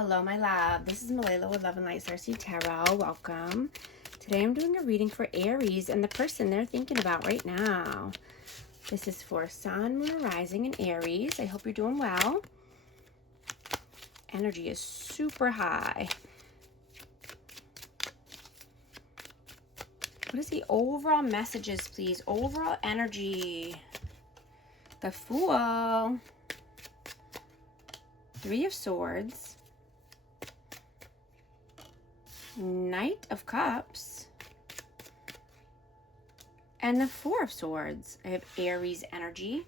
Hello, my love. This is Malayla with Love and Light Starseed Tarot. Welcome. Today I'm doing a reading for Aries and the person they're thinking about right now. This is for Sun, Moon, Rising in Aries. I hope you're doing well. Energy is super high. What is the overall messages, please? Overall energy. The Fool. Three of Swords. Knight of Cups, and the Four of Swords. I have Aries energy.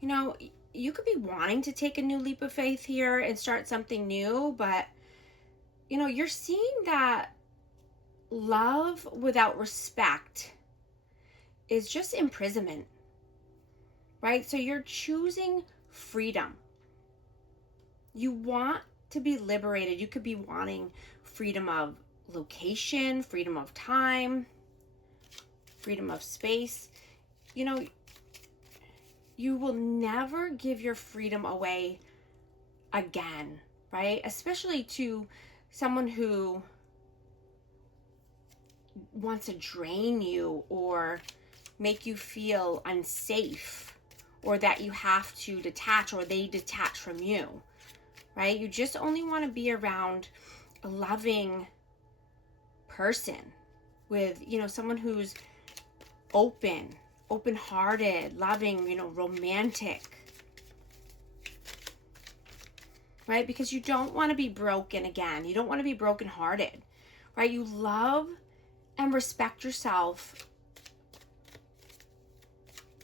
You know, you could be wanting to take a new leap of faith here and start something new, but, you know, you're seeing that love without respect is just imprisonment, right? So you're choosing freedom. You want to be liberated. You could be wanting freedom of location, freedom of time, freedom of space. You know, you will never give your freedom away again, right? Especially to someone who wants to drain you or make you feel unsafe, or that you have to detach or they detach from you. Right? You just only want to be around a loving person with, you know, someone who's open-hearted, loving, you know, romantic. Right? Because you don't want to be broken again. You don't want to be brokenhearted. Right? You love and respect yourself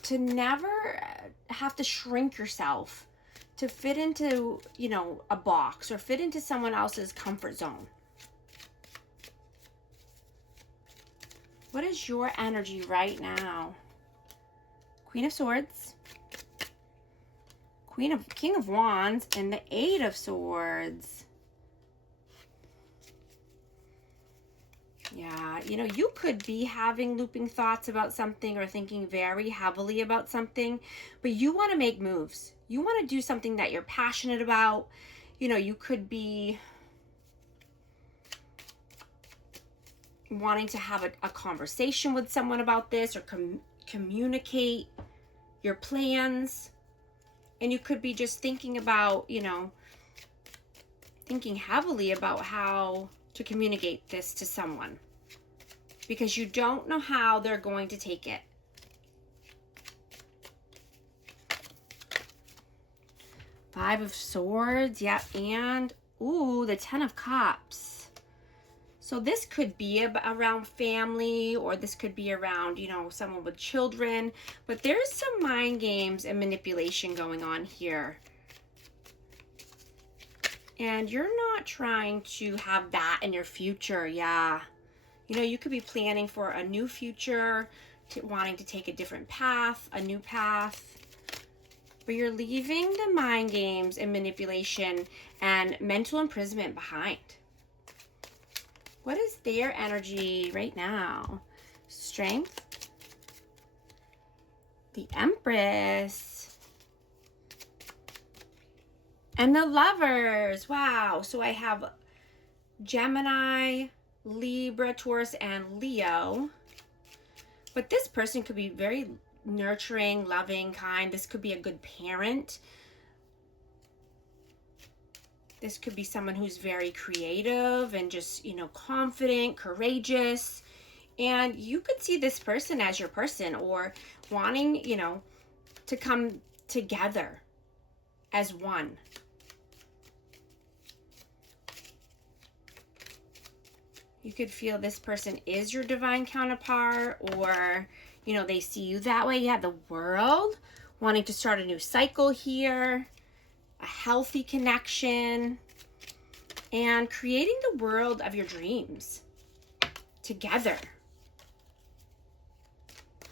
to never have to shrink yourself to fit into, you know, a box or fit into someone else's comfort zone. What is your energy right now? Queen of Swords, King of Wands, and the Eight of Swords. Yeah, you know, you could be having looping thoughts about something or thinking very heavily about something, but you want to make moves. You want to do something that you're passionate about. You know, you could be wanting to have a conversation with someone about this or communicate your plans. And you could be just thinking about, you know, thinking heavily about how to communicate this to someone because you don't know how they're going to take it. Five of Swords, yeah, and ooh, the Ten of Cups. So this could be around family, or this could be around, you know, someone with children, but there's some mind games and manipulation going on here. And you're not trying to have that in your future, yeah. You know, you could be planning for a new future, wanting to take a different path, a new path. But you're leaving the mind games and manipulation and mental imprisonment behind. What is their energy right now? Strength. The Empress. And the Lovers. Wow. So I have Gemini, Libra, Taurus, and Leo. But this person could be very nurturing, loving, kind. This could be a good parent. This could be someone who's very creative and just, you know, confident, courageous. And you could see this person as your person, or wanting, you know, to come together as one. You could feel this person is your divine counterpart, or, you know, they see you that way. Yeah, the World, wanting to start a new cycle here, a healthy connection, and creating the world of your dreams together.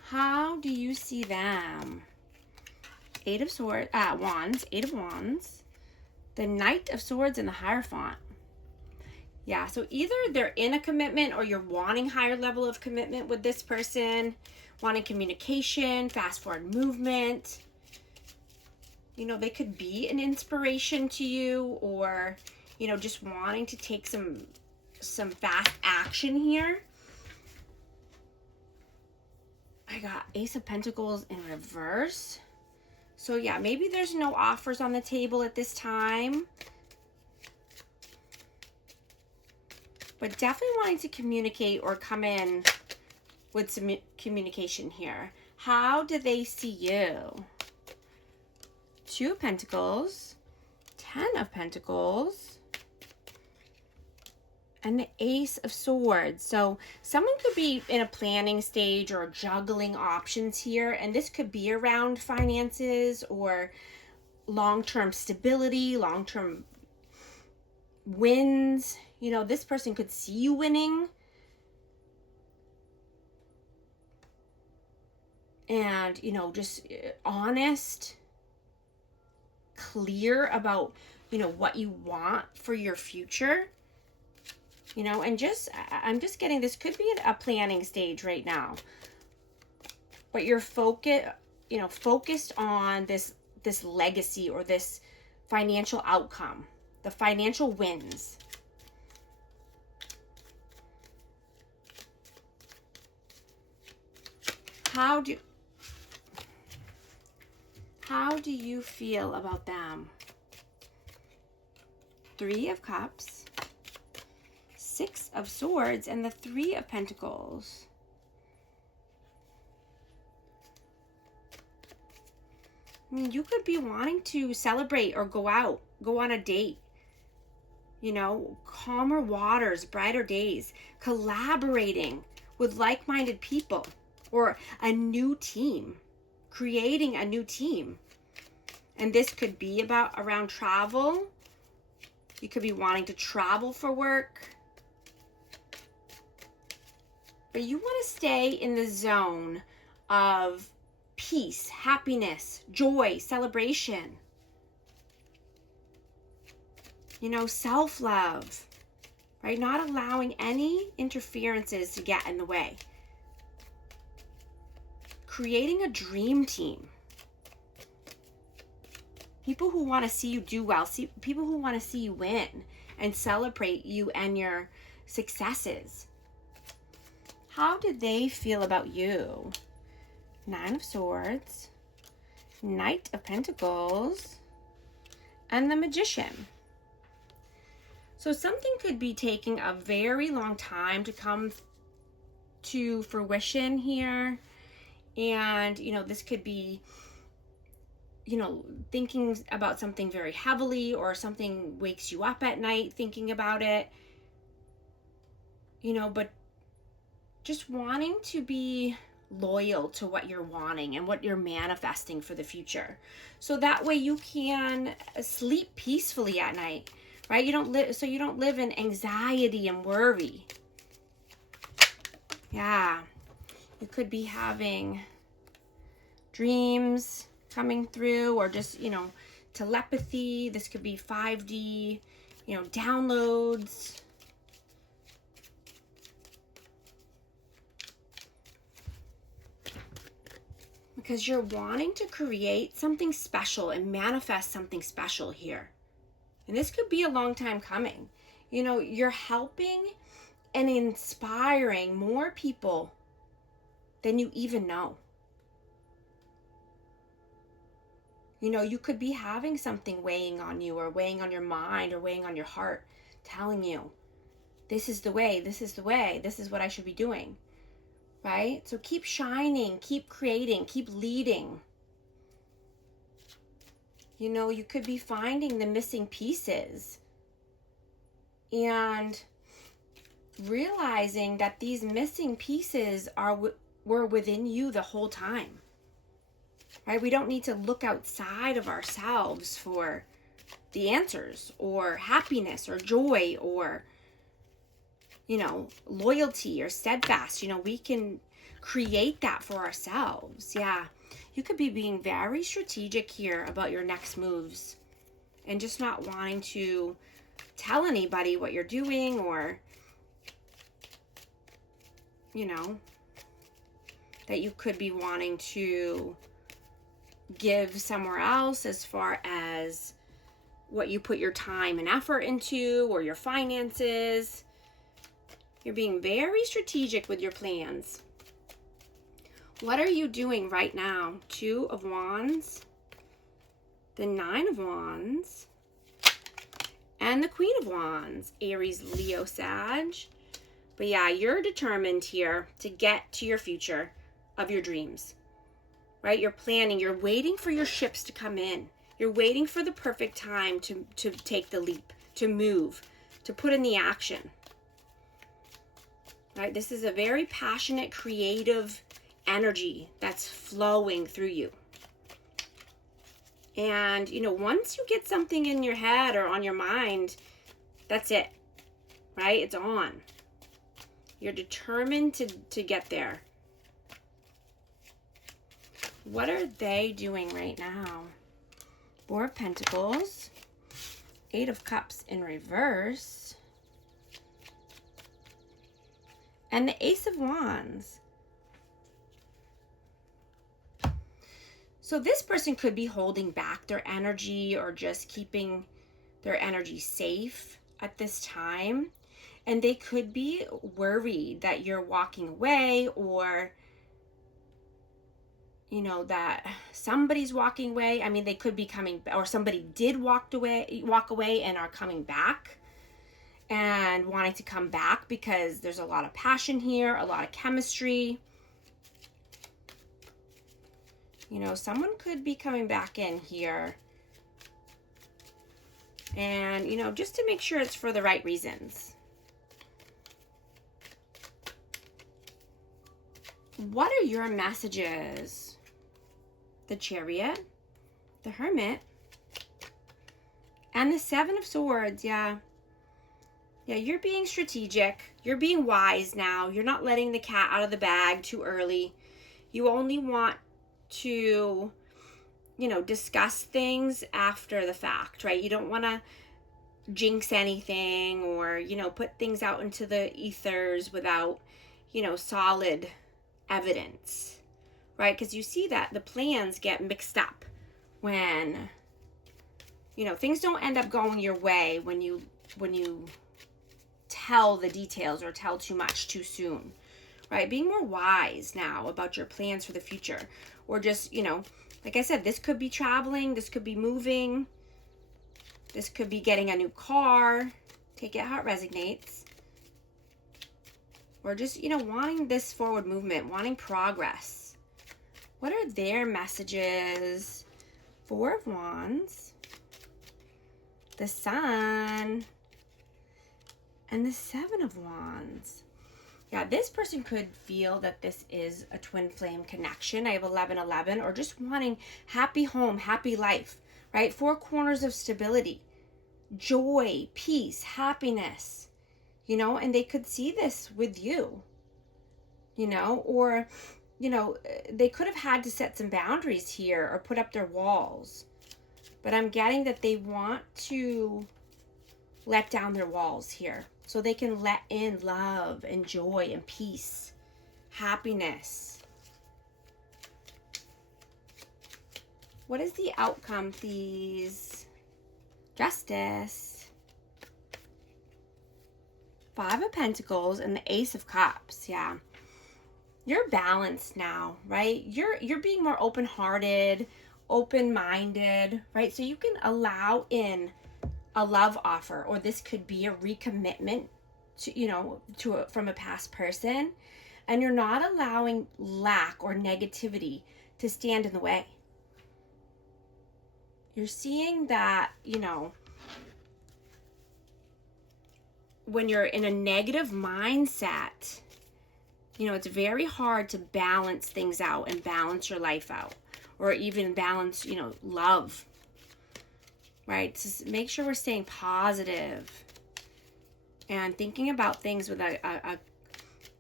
How do you see them? Eight of Wands, Eight of Wands, the Knight of Swords, and the Hierophant. Yeah, so either they're in a commitment or you're wanting higher level of commitment with this person, wanting communication, fast forward movement. You know, they could be an inspiration to you, or, you know, just wanting to take some fast action here. I got Ace of Pentacles in reverse. So yeah, maybe there's no offers on the table at this time. But definitely wanting to communicate or come in with some communication here. How do they see you? 2 of Pentacles, 10 of Pentacles, and the Ace of Swords. So someone could be in a planning stage or juggling options here, and this could be around finances or long-term stability, long-term wins. You know, this person could see you winning. And, you know, just honest, clear about, you know, what you want for your future. You know, and I'm just getting, this could be a planning stage right now. But you're focused on this legacy or this financial outcome, the financial wins. How do you feel about them? 3 of Cups, 6 of Swords, and the 3 of Pentacles. I mean, you could be wanting to celebrate or go out, go on a date. You know, calmer waters, brighter days, collaborating with like-minded people or a new team, creating a new team. And this could be around travel. You could be wanting to travel for work. But you want to stay in the zone of peace, happiness, joy, celebration. You know, self-love, right? Not allowing any interferences to get in the way. Creating a dream team. People who want to see you do well, people who want to see you win and celebrate you and your successes. How did they feel about you? 9 of Swords, Knight of Pentacles, and the Magician. So something could be taking a very long time to come to fruition here. And, you know, this could be, you know, thinking about something very heavily, or something wakes you up at night thinking about it. You know, but just wanting to be loyal to what you're wanting and what you're manifesting for the future. So that way you can sleep peacefully at night, right? You don't live in anxiety and worry. Yeah. You could be having dreams coming through, or just, you know, telepathy. This could be 5D, you know, downloads. Because you're wanting to create something special and manifest something special here. And this could be a long time coming. You know, you're helping and inspiring more people than you even know. You know, you could be having something weighing on you, or weighing on your mind, or weighing on your heart, telling you, this is the way, this is the way, this is what I should be doing. Right? So keep shining, keep creating, keep leading. You know, you could be finding the missing pieces and realizing that these missing pieces were within you the whole time. Right? We don't need to look outside of ourselves for the answers, or happiness, or joy, or, you know, loyalty, or steadfast. You know, we can create that for ourselves. Yeah. You could be being very strategic here about your next moves, and just not wanting to tell anybody what you're doing, or, you know, that you could be wanting to give somewhere else as far as what you put your time and effort into or your finances. You're being very strategic with your plans. What are you doing right now? 2 of Wands, the 9 of Wands, and the Queen of Wands. Aries, Leo, Sag. But yeah, you're determined here to get to your future of your dreams, right? You're planning, you're waiting for your ships to come in. You're waiting for the perfect time to take the leap, to move, to put in the action, right? This is a very passionate, creative energy that's flowing through you. And, you know, once you get something in your head or on your mind, that's it, right? It's on. You're determined to get there. What are they doing right now? 4 of Pentacles, 8 of Cups in reverse, and the Ace of Wands. So this person could be holding back their energy or just keeping their energy safe at this time. And they could be worried that you're walking away, or, you know, that somebody's walking away. I mean, they could be coming, or somebody did walk away and are coming back and wanting to come back because there's a lot of passion here, a lot of chemistry. You know, someone could be coming back in here. And, you know, just to make sure it's for the right reasons. What are your messages? The Chariot, the Hermit, and the 7 of Swords. Yeah, you're being strategic. You're being wise now. You're not letting the cat out of the bag too early. You only want to, you know, discuss things after the fact, right? You don't want to jinx anything or, you know, put things out into the ethers without, you know, solid evidence, right? Because you see that the plans get mixed up when, you know, things don't end up going your way when you tell the details or tell too much too soon, right? Being more wise now about your plans for the future, or just, you know, like I said, this could be traveling, this could be moving, this could be getting a new car. Take it how it resonates. Or just, you know, wanting this forward movement, wanting progress. What are their messages? 4 of Wands, the Sun, and the 7 of Wands. Yeah, this person could feel that this is a twin flame connection. I have 11-11, or just wanting happy home, happy life, right? 4 corners of stability, joy, peace, happiness, you know, and they could see this with you, you know, or, you know, they could have had to set some boundaries here or put up their walls. But I'm getting that they want to let down their walls here so they can let in love and joy and peace, happiness. What is the outcome, please? Justice. 5 of Pentacles and the Ace of Cups. Yeah. You're balanced now, right? You're being more open-hearted, open-minded, right? So you can allow in a love offer, or this could be a recommitment to, you know, from a past person, and you're not allowing lack or negativity to stand in the way. You're seeing that, you know, when you're in a negative mindset, you know, it's very hard to balance things out and balance your life out, or even balance, you know, love, right? Just make sure we're staying positive and thinking about things with a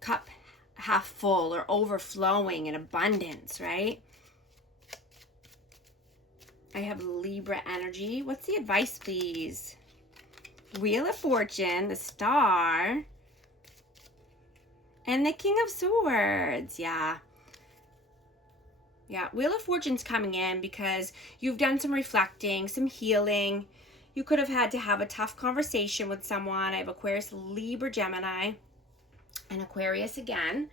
cup half full or overflowing in abundance, right? I have Libra energy. What's the advice, please? Wheel of Fortune, the Star, and the King of Swords. Yeah. Yeah, Wheel of Fortune's coming in because you've done some reflecting, some healing. You could have had to have a tough conversation with someone. I have Aquarius, Libra, Gemini, and Aquarius again.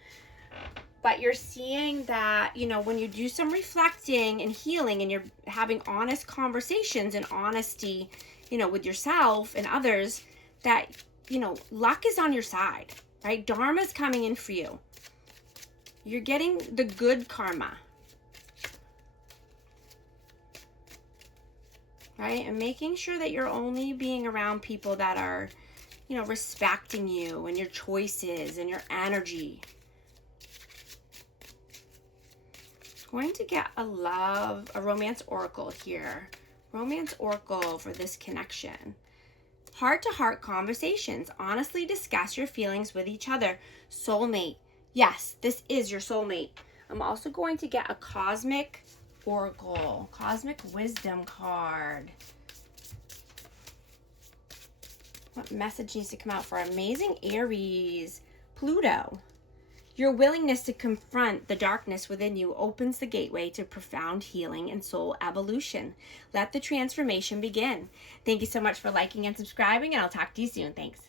But you're seeing that, you know, when you do some reflecting and healing and you're having honest conversations and honesty, you know, with yourself and others, that, you know, luck is on your side, right? Dharma's coming in for you. You're getting the good karma, right? And making sure that you're only being around people that are, you know, respecting you and your choices and your energy. Going to get a romance oracle here. Romance oracle for this connection. Heart-to-heart conversations. Honestly discuss your feelings with each other. Soulmate. Yes, this is your soulmate. I'm also going to get a cosmic oracle. Cosmic wisdom card. What message needs to come out for amazing Aries? Pluto. Your willingness to confront the darkness within you opens the gateway to profound healing and soul evolution. Let the transformation begin. Thank you so much for liking and subscribing, and I'll talk to you soon. Thanks.